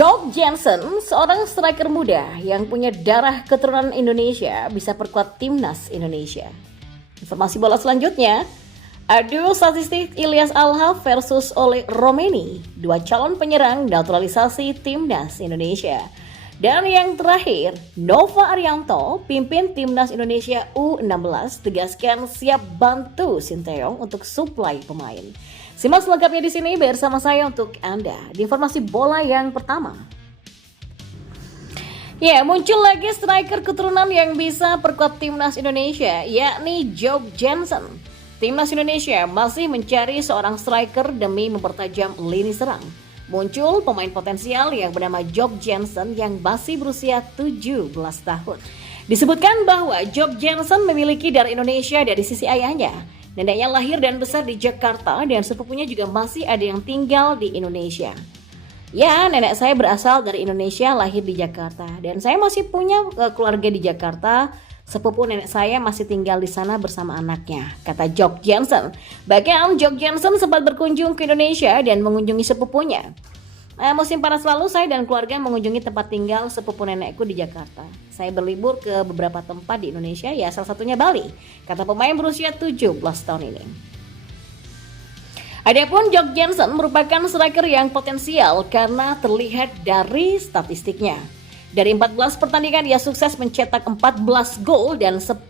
Job Jensen, seorang striker muda yang punya darah keturunan Indonesia, bisa perkuat timnas Indonesia. Informasi bola selanjutnya, adu statistik Ilyas Alhaf versus Ole Romeni, dua calon penyerang naturalisasi timnas Indonesia. Dan yang terakhir, Nova Arianto, pimpin timnas Indonesia U16, tegaskan siap bantu Sinteyong untuk suplai pemain. Simak selengkapnya di sini bersama saya untuk Anda di informasi bola yang pertama. Ya, muncul lagi striker keturunan yang bisa perkuat timnas Indonesia, yakni Job Jensen. Timnas Indonesia masih mencari seorang striker demi mempertajam lini serang. Muncul pemain potensial yang bernama Job Jensen yang masih berusia 17 tahun. Disebutkan bahwa Job Jensen memiliki darah Indonesia dari sisi ayahnya. Neneknya lahir dan besar di Jakarta dan sepupunya juga masih ada yang tinggal di Indonesia. Ya, nenek saya berasal dari Indonesia, lahir di Jakarta. Dan saya masih punya keluarga di Jakarta. Sepupu nenek saya masih tinggal di sana bersama anaknya, kata Job Jensen. Bahkan Job Jensen sempat berkunjung ke Indonesia dan mengunjungi sepupunya. Musim panas lalu saya dan keluarga mengunjungi tempat tinggal sepupu nenekku di Jakarta. Saya berlibur ke beberapa tempat di Indonesia, ya salah satunya Bali, kata pemain berusia 17 tahun ini. Adapun Job Jensen merupakan striker yang potensial karena terlihat dari statistiknya. Dari 14 pertandingan ia sukses mencetak 14 gol dan 10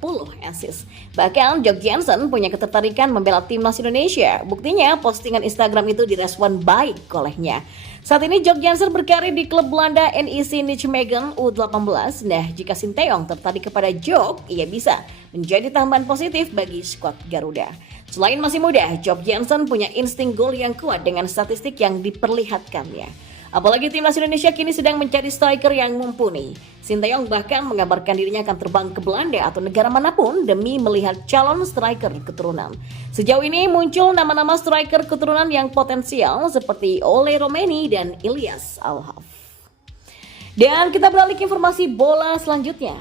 assist. Bahkan Job Jensen punya ketertarikan membela timnas Indonesia. Buktinya postingan Instagram itu direspon baik olehnya. Saat ini Job Jensen berkarir di klub Belanda NEC Nijmegen U18. Nah, jika Sinteyong tertarik kepada Job, ia bisa menjadi tambahan positif bagi skuad Garuda. Selain masih muda, Job Jensen punya insting gol yang kuat dengan statistik yang diperlihatkannya. Apalagi timnas Indonesia kini sedang mencari striker yang mumpuni. Sinteyong bahkan mengabarkan dirinya akan terbang ke Belanda atau negara manapun demi melihat calon striker keturunan. Sejauh ini muncul nama-nama striker keturunan yang potensial seperti Ole Romeni dan Ilyas Alhaf. Dan kita beralih ke informasi bola selanjutnya.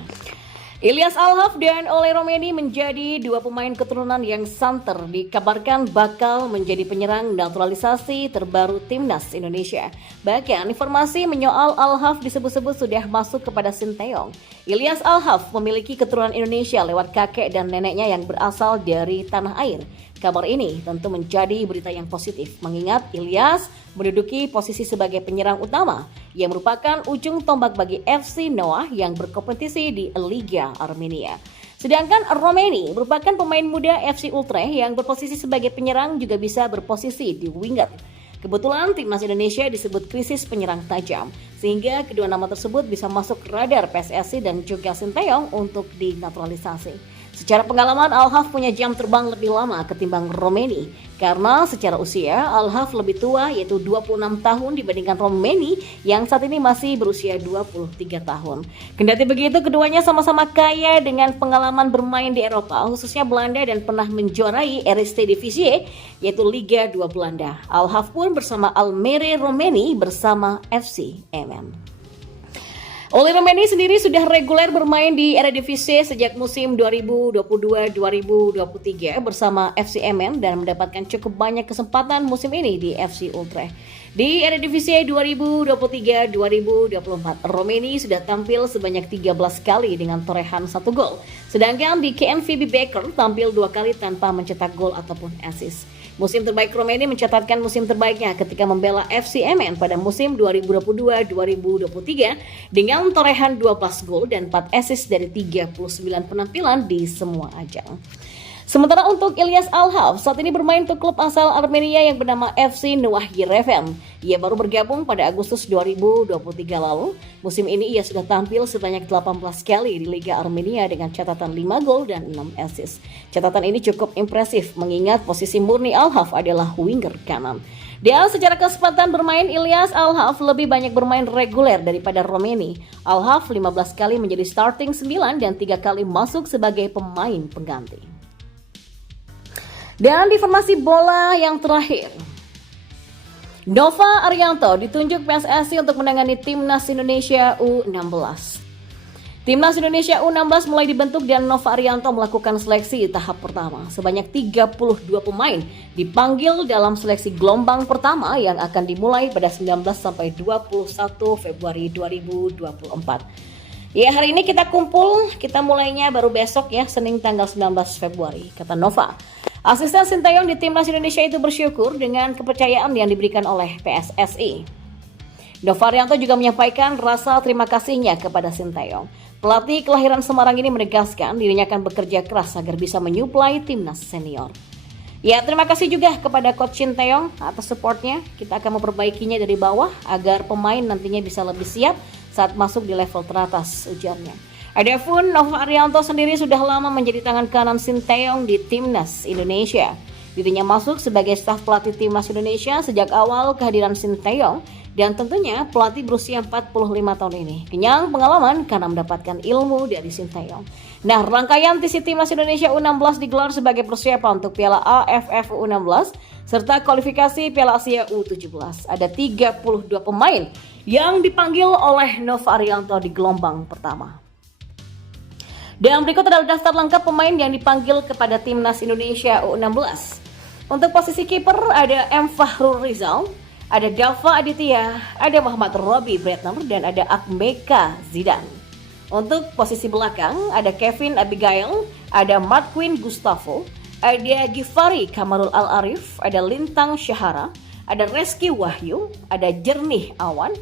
Ilyas Alhaf dan Ole Romeni menjadi dua pemain keturunan yang santer dikabarkan bakal menjadi penyerang naturalisasi terbaru timnas Indonesia. Bahkan informasi menyoal Alhaf disebut-sebut sudah masuk kepada Sinteyong. Ilyas Alhaf memiliki keturunan Indonesia lewat kakek dan neneknya yang berasal dari tanah air. Kabar ini tentu menjadi berita yang positif mengingat Ilyas menduduki posisi sebagai penyerang utama yang merupakan ujung tombak bagi FC Noah yang berkompetisi di Liga Armenia. Sedangkan Romeni merupakan pemain muda FC Utrecht yang berposisi sebagai penyerang juga bisa berposisi di winger. Kebetulan timnas Indonesia disebut krisis penyerang tajam sehingga kedua nama tersebut bisa masuk radar PSSI dan juga Sinteyong untuk dinaturalisasi. Secara pengalaman, Alhaf punya jam terbang lebih lama ketimbang Romeni. Karena secara usia, Alhaf lebih tua yaitu 26 tahun dibandingkan Romeni yang saat ini masih berusia 23 tahun. Kendati begitu, keduanya sama-sama kaya dengan pengalaman bermain di Eropa, khususnya Belanda dan pernah menjuarai Eredivisie yaitu Liga 2 Belanda. Alhaf pun bersama Almere Romeni bersama FC Emmen. Ole Romeni sendiri sudah reguler bermain di Eredivisie sejak musim 2022-2023 bersama FC Emmen dan mendapatkan cukup banyak kesempatan musim ini di FC Utrecht. Di Eredivisie 2023-2024, Romeni sudah tampil sebanyak 13 kali dengan torehan 1 gol. Sedangkan di KNVB Beker tampil 2 kali tanpa mencetak gol ataupun assist. Musim terbaik Romeni mencatatkan musim terbaiknya ketika membela FC Emmen pada musim 2022-2023 dengan torehan 12 gol dan 4 assist dari 39 penampilan di semua ajang. Sementara untuk Ilyas Alhaf, saat ini bermain untuk klub asal Armenia yang bernama FC Noah Yerevan. Ia baru bergabung pada Agustus 2023 lalu. Musim ini ia sudah tampil sebanyak 18 kali di Liga Armenia dengan catatan 5 gol dan 6 assist. Catatan ini cukup impresif mengingat posisi murni Alhaf adalah winger kanan. Dan secara kesempatan bermain, Ilyas Alhaf lebih banyak bermain reguler daripada Romeni. Alhaf 15 kali menjadi starting 9 dan 3 kali masuk sebagai pemain pengganti. Dan di informasi bola yang terakhir, Nova Arianto ditunjuk PSSI untuk menangani timnas Indonesia U16. Timnas Indonesia U16 mulai dibentuk dan Nova Arianto melakukan seleksi tahap pertama. Sebanyak 32 pemain dipanggil dalam seleksi gelombang pertama yang akan dimulai pada 19 sampai 21 Februari 2024. Ya, hari ini kita kumpul, kita mulainya baru besok ya, Senin tanggal 19 Februari, kata Nova. Asisten Sinteyong di Timnas Indonesia itu bersyukur dengan kepercayaan yang diberikan oleh PSSI. Nova Arianto juga menyampaikan rasa terima kasihnya kepada Sinteyong. Pelatih kelahiran Semarang ini menegaskan dirinya akan bekerja keras agar bisa menyuplai timnas senior. Ya, terima kasih juga kepada Coach Sinteyong atas supportnya. Kita akan memperbaikinya dari bawah agar pemain nantinya bisa lebih siap saat masuk di level teratas, ujarnya. Adapun Nova Arianto sendiri sudah lama menjadi tangan kanan Sinteyong di Timnas Indonesia. Dirinya masuk sebagai staf pelatih Timnas Indonesia sejak awal kehadiran Sinteyong. Dan tentunya pelatih berusia 45 tahun ini kenyang pengalaman karena mendapatkan ilmu dari Sinteyong. Nah, rangkaian TC Timnas Indonesia U16 digelar sebagai persiapan untuk Piala AFF U16 serta kualifikasi Piala Asia U17. Ada 32 pemain yang dipanggil oleh Nova Arianto di gelombang pertama. Dan berikut adalah daftar lengkap pemain yang dipanggil kepada Timnas Indonesia U16. Untuk posisi kiper ada M. Fahrul Rizal, ada Dava Aditya, ada Muhammad Robi Bretner, dan ada Akmeka Zidane. Untuk posisi belakang ada Kevin Abigail, ada Marquin Gustavo, ada Gifari Kamarul Al-Arif, ada Lintang Syahara, ada Reski Wahyu, ada Jernih Awan,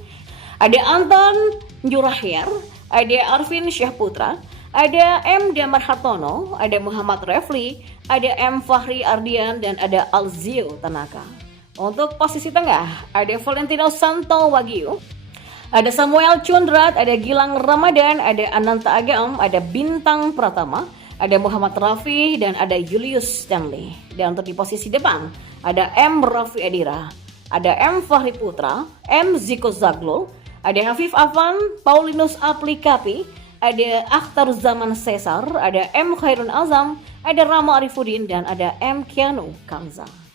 ada Anton Njurahyer, ada Arvin Syahputra, ada M. Damar Hartono, ada Muhammad Refli, ada M. Fahri Ardian, dan ada Alzio Tanaka. Untuk posisi tengah, ada Valentino Santo Wagyu, ada Samuel Chundrat, ada Gilang Ramadan, ada Ananta Agam, ada Bintang Pratama, ada Muhammad Rafi, dan ada Julius Stanley. Dan untuk di posisi depan, ada M. Rafi Adira, ada M. Fahri Putra, M. Ziko Zaglul, ada Hafif Afan, Paulinus Aplikapi, ada Akhtar Zaman Cesar, ada M. Khairun Azam, ada Rama Arifudin, dan ada M. Kianu Kamza.